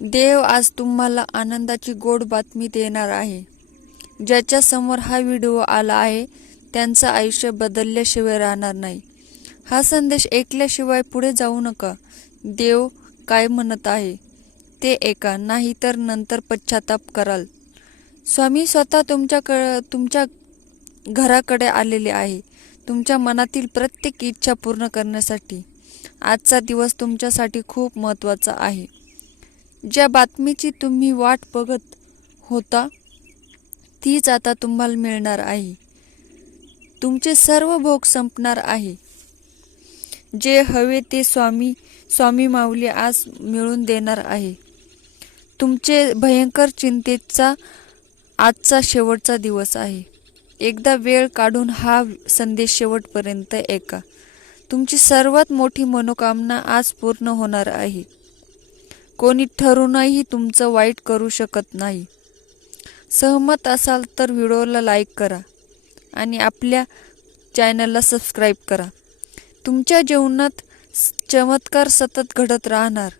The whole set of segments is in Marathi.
देव आज तुम्हाला आनंदाची गोड बातमी देणार आहे. ज्याच्या समोर हा व्हिडिओ आला आहे त्यांचं आयुष्य बदलल्याशिवाय राहणार नाही. हा संदेश ऐकल्याशिवाय पुढे जाऊ नका. देव काय म्हणत आहे ते ऐका नाही तर नंतर पश्चाताप कराल. स्वामी स्वतः तुमच्याक तुमच्या घराकडे आलेले आहे. तुमच्या मनातील प्रत्येक इच्छा पूर्ण करण्यासाठी. आजचा दिवस तुमच्यासाठी खूप महत्त्वाचा आहे. ज्या बातमीची तुम्ही वाट बघत होता तीच आता तुम्हाला मिळणार आहे. तुमचे सर्व भोग संपणार आहे. जे हवे ते स्वामी स्वामी माऊली आज मिळून देणार आहे. तुमचे भयंकर चिंतेचा आजचा शेवटचा दिवस आहे. एकदा वेळ काढून हा संदेश शेवटपर्यंत ऐका. तुमची सर्वात मोठी मनोकामना आज पूर्ण होणार आहे. कोणी ठरूनही तुमचं वाईट करू शकत नाही. सहमत असाल तर व्हिडिओला लाईक करा आणि आपल्या चॅनलला सबस्क्राईब करा. तुमच्या जीवनात चमत्कार सतत घडत राहणार.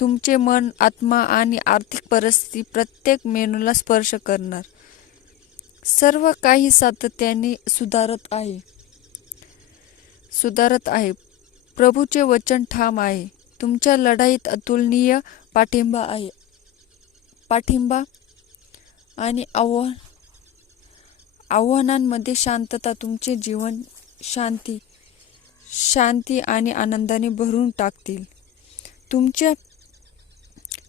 तुमचे मन आत्मा आणि आर्थिक परिस्थिती प्रत्येक मेनूला स्पर्श करणार. सर्व काही सातत्याने सुधारत आहे. सुधारत आहे. प्रभूचे वचन ठाम आहे. तुमच्या लढाईत अतुलनीय पाठिंबा आहे. पाठिंबा आणि आव्हान आव्हानांमध्ये शांतता तुमचे जीवन शांती शांती आणि आनंदाने भरून टाकतील. तुमच्या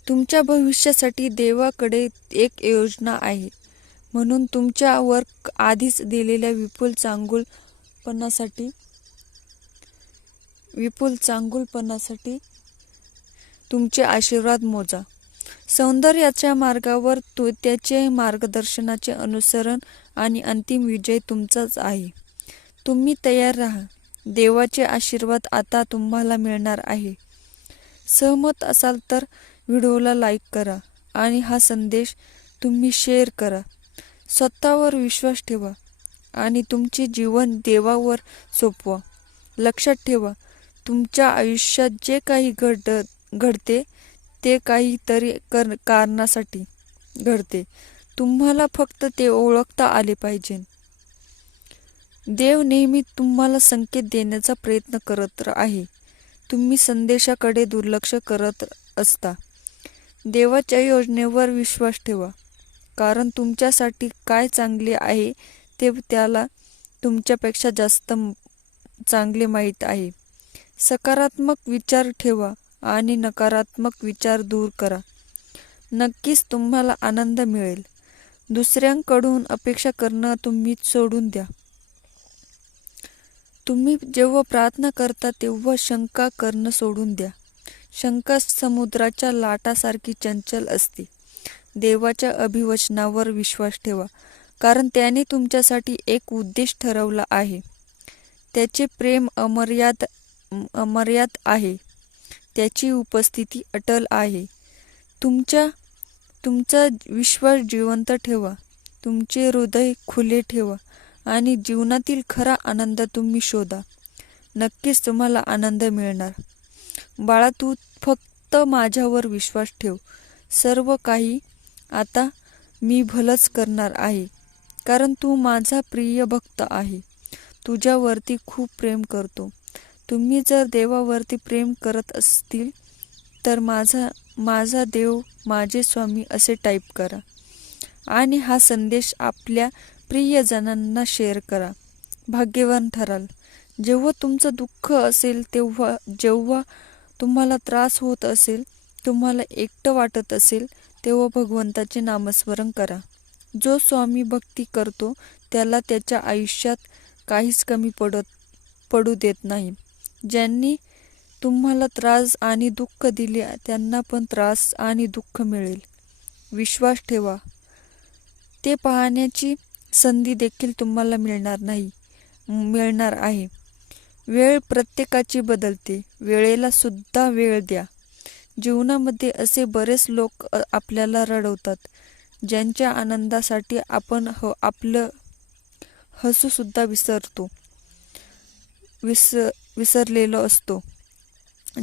तुमच्या भविष्यासाठी देवाकडे एक योजना आहे. म्हणून तुमच्यावर आधीच दिलेल्या विपुल चांगुलपणासाठी विपुल चांगुलपणासाठी तुमचे आशीर्वाद मोजा. सौंदर्याच्या मार्गावर तू त्याचे मार्गदर्शनाचे अनुसरण आणि अंतिम विजय तुमचाच आहे. तुम्ही तयार राहा. देवाचे आशीर्वाद आता तुम्हाला मिळणार आहे. सहमत असाल तर व्हिडिओला लाईक करा आणि हा संदेश तुम्ही शेअर करा. स्वतःवर विश्वास ठेवा आणि तुमचे जीवन देवावर सोपवा. लक्षात ठेवा तुमच्या आयुष्यात जे काही घडत घडते ते काहीतरी कर कारणासाठी घडते. तुम्हाला फक्त ते ओळखता आले पाहिजे. देव नेहमी तुम्हाला संकेत देण्याचा प्रयत्न करत आहे. तुम्ही संदेशाकडे दुर्लक्ष करत असता. देवाच्या योजनेवर विश्वास ठेवा. कारण तुमच्यासाठी काय चांगले आहे ते त्याला तुमच्यापेक्षा जास्त चांगले माहीत आहे. सकारात्मक विचार ठेवा. आणि नकारात्मक विचार दूर करा. नक्कीच तुम्हाला आनंद मिळेल. दुसऱ्यांकडून अपेक्षा करणं तुम्ही सोडून द्या. तुम्ही जेव्हा प्रार्थना करता तेव्हा शंका करणं सोडून द्या. शंका समुद्राच्या लाटासारखी चंचल असते. देवाच्या अभिवचनावर विश्वास ठेवा. कारण त्याने तुमच्यासाठी एक उद्देश ठरवला आहे. त्याचे प्रेम अमर्याद अमर्याद आहे. त्याची उपस्थिती अटल आहे. तुमच्या तुमचा विश्वास जिवंत ठेवा. तुमचे हृदय खुले ठेवा आणि जीवनातील खरा आनंद तुम्ही शोधा. नक्कीच तुम्हाला आनंद मिळणार. बाळा तू फक्त माझ्यावर विश्वास ठेव. सर्व काही आता मी भलंच करणार आहे. कारण तू माझा प्रिय भक्त आहे. तुझ्यावरती खूप प्रेम करतो. तुम्ही जर देवावरती प्रेम करत असतील तर माझा माझा देव माझे स्वामी असे टाईप करा. आणि हा संदेश आपल्या प्रियजनांना शेअर करा. भाग्यवान ठराल. जेव्हा तुमचं दुःख असेल तेव्हा जेव्हा तुम्हाला त्रास होत असेल तुम्हाला एकटं वाटत असेल तेव्हा भगवंताचे नामस्मरण करा. जो स्वामी भक्ती करतो त्याला त्याच्या आयुष्यात काहीच कमी पडत पडू देत नाही. ज्यांनी तुम्हाला त्रास आणि दुःख दिले त्यांना पण त्रास आणि दुःख मिळेल. विश्वास ठेवा. ते पाहण्याची संधी देखील तुम्हाला मिळणार नाही मिळणार आहे. वेळ प्रत्येकाची बदलते. वेळेला सुद्धा वेळ द्या. जीवनामध्ये असे बरेच लोक आपल्याला रडवतात ज्यांच्या आनंदासाठी आपण ह आपलं हसूसुद्धा विसरतो. विस विसरलेलो असतो.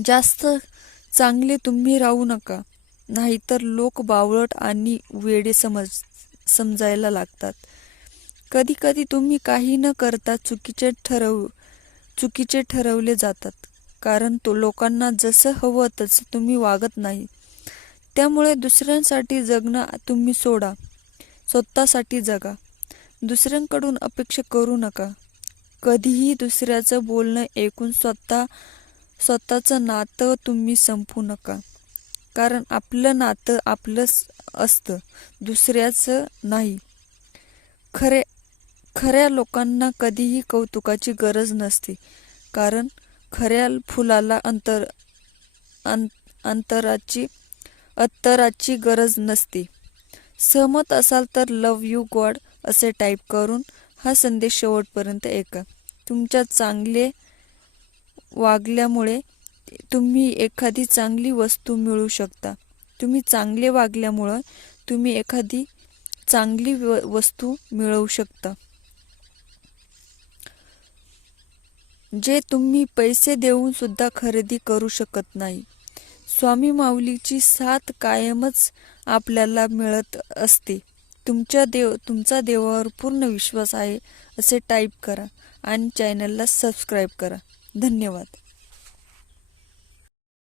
जास्त चांगले तुम्ही राहू नका नाहीतर लोक बावळट आणि वेडे समज समजायला लागतात. कधी कधी तुम्ही काही न करता चुकीचे ठरव चुकीचे ठरवले जातात कारण तो लोकांना जसं हवं तसं तुम्ही वागत नाही. त्यामुळे दुसऱ्यांसाठी जगणं तुम्ही सोडा स्वतःसाठी जगा. दुसऱ्यांकडून अपेक्षा करू नका. कधीही दुसऱ्याचं बोलणं ऐकून स्वतः स्वतःचं नातं तुम्ही संपू नका. कारण आपलं नातं आपलंच असतं दुसऱ्याचं नाही. खरे खऱ्या लोकांना कधीही कौतुकाची गरज नसते. कारण खऱ्या फुलाला अंतर अं अंतराची अत्तराची गरज नसते. सहमत असाल तर लव यू गॉड असे टाईप करून हा संदेश शेवटपर्यंत ऐका. तुमच्या चांगले वागल्यामुळे तुम्ही एखादी चांगली वस्तू मिळू शकता. तुम्ही चांगले वागल्यामुळं तुम्ही एखादी चांगली व वस्तू मिळवू शकता. जे तुम्ही पैसे देऊन सुद्धा खरेदी करू शकत नाही. स्वामी माऊलीची साथ कायमच आपल्याला मिळत असते. तुमच्या देव तुमचा देवावर पूर्ण विश्वास आहे असे टाईप करा आणि चॅनलला सबस्क्राईब करा. धन्यवाद.